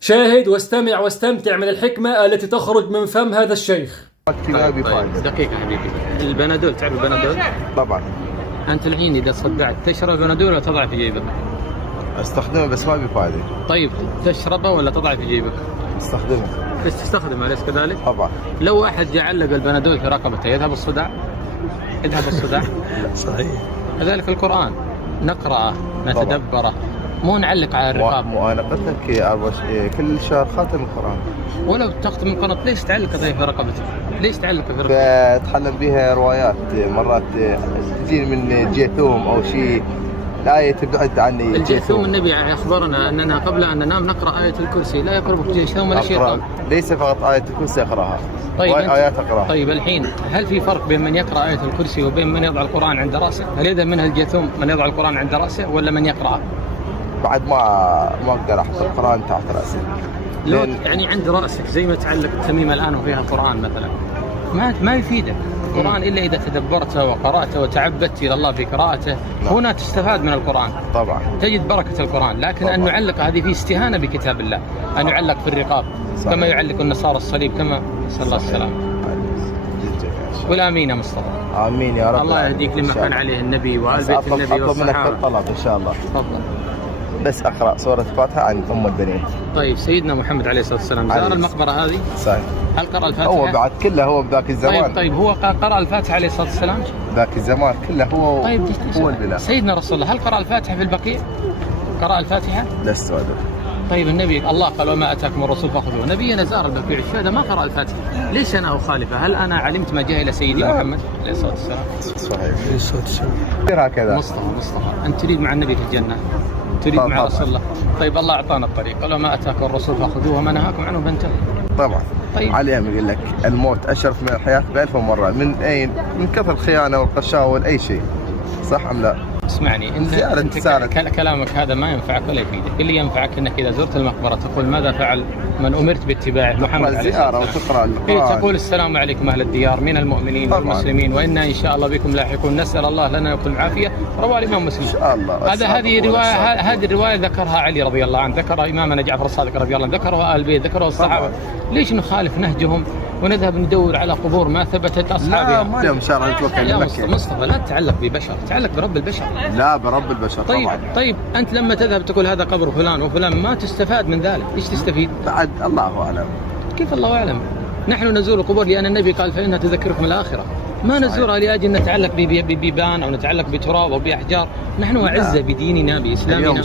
شاهد واستمع واستمتع من الحكمة التي تخرج من فم هذا الشيخ. طيب دقيقة حبيبي، البنادول تعرف البنادول؟ طبعا. أنت الحين إذا صدعت تشرب البنادول ولا تضع في جيبك؟ استخدمه بس ما بفايدة. طيب تشربه ولا تضع في جيبك؟ استخدمه. تستخدمه أليس كذلك؟ طبعا. لو واحد جاء علق البنادول في رقبته يذهب الصداع؟ يذهب الصداع؟ صحيح. كذلك القرآن نقرأه نتدبره، مو نعلق على الرقاب. مو أنا قلت لك كل شهر خاتم القرآن. ولو تختم القرآن ليش تعلق في رقبتك؟ ليش تعلق في رقبتك؟ فتحلم بها روايات مرات تجيني من جيثوم أو شيء، الآية تبعد عني. الجيثوم النبي أخبرنا أننا قبل أن ننام نقرأ آية الكرسي، لا يقربك جيثوم ولا شيطان. ليس فقط آية الكرسي أقرأها، طيب آيات أقرأها. طيب الحين هل في فرق بين من يقرأ آية الكرسي وبين من يضع القرآن عند رأسه؟ هل يذهب منها الجيثوم من يضع القرآن عند رأسه ولا من يقرأ؟ بعد ما أقدر أحط القرآن تحت رأسي. يعني عند رأسك زي ما تعلق التميمة الآن وفيها القرآن مثلا، ما يفيدك القرآن إلا إذا تدبرته وقرأته وتعبدت إلى الله في قراءته. هنا تستفاد من القرآن طبعا، تجد بركة القرآن. لكن طبعا. أن نعلق هذه في استهانة بكتاب الله، أن يعلق في الرقاب صحيح. كما يعلق النصارى الصليب كما صلى الله عليه وسلم. والآمين يا مصطفى. آمين يا رب. الله يهديك لما كان عليه النبي وآل بيت النبي والصحابة. منك الطلب إن شاء الله. تفضل. بس أقرأ سورة الفاتحة عن أم البنين. طيب سيدنا محمد عليه الصلاة والسلام زار المقبرة هذه؟ صحيح. هل قرأ الفاتحة؟ هو بعد كله هو بذاك الزمان. طيب هو قرأ الفاتحة عليه الصلاة والسلام؟ ذاك الزمان كله هو. طيب هو البلاد. سيدنا رسول الله هل قرأ الفاتحة في البقيع؟ قرأ الفاتحة؟ لست أدري. طيب النبي الله قال وما أتاكم الرسول فخذوه، نبينا زار البقيع الشهداء ما قرأ الفاتحة، ليش أنا أخالفه؟ هل أنا علمت ما جاء إلى سيدي محمد عليه الصلاة والسلام؟ صحيح. عليه الصلاة والسلام. هكذا. مصطفى أنت تريد مع النبي في الجنة؟ تريد مع رسول الله؟ طيب الله أعطانا الطريق، قال وما أتاكم الرسول فخذوه وما نهاكم عنه فانتهوا. طبعا. طيب. عليهم يقول لك الموت أشرف من الحياة ب1000 مرة، من أين؟ من كثر الخيانة والقشاوة وأي شيء. صح أم لا؟ اسمعني انت كلامك هذا ما ينفعك ولا يفيدك. اللي ينفعك انك اذا زرت المقبره تقول ماذا فعل من امرت باتباعه محمد عليه الصلاه والسلام، وتقرا تقول السلام عليكم اهل الديار من المؤمنين والمسلمين وانا ان شاء الله بكم لاحقون، نسال الله لنا ولكم العافيه. رواه الامام مسلم ان شاء الله. هذه الروايه ذكرها علي رضي الله عنه، ذكرها امامنا جعفر الصادق رضي الله عنه، ذكرها اهل البيت، ذكرها الصحابه. ليش نخالف نهجهم ونذهب ندور على قبور ما ثبتت اصحابها؟ لا اليوم ان شاء الله نتوكل يا مصطفى لا تتعلق ببشر، تعلق برب البشر. لا برب البشر. طيب أنت لما تذهب تقول هذا قبر فلان وفلان ما تستفاد من ذلك، إيش تستفيد؟ بعد الله أعلم. كيف الله أعلم؟ نحن نزور القبور لأن النبي قال فإنها تذكركم الآخرة، ما نزورها لأجل نتعلق ببيبان أو نتعلق بتراب أو بأحجار. نحن أعزة بديننا بإسلامنا.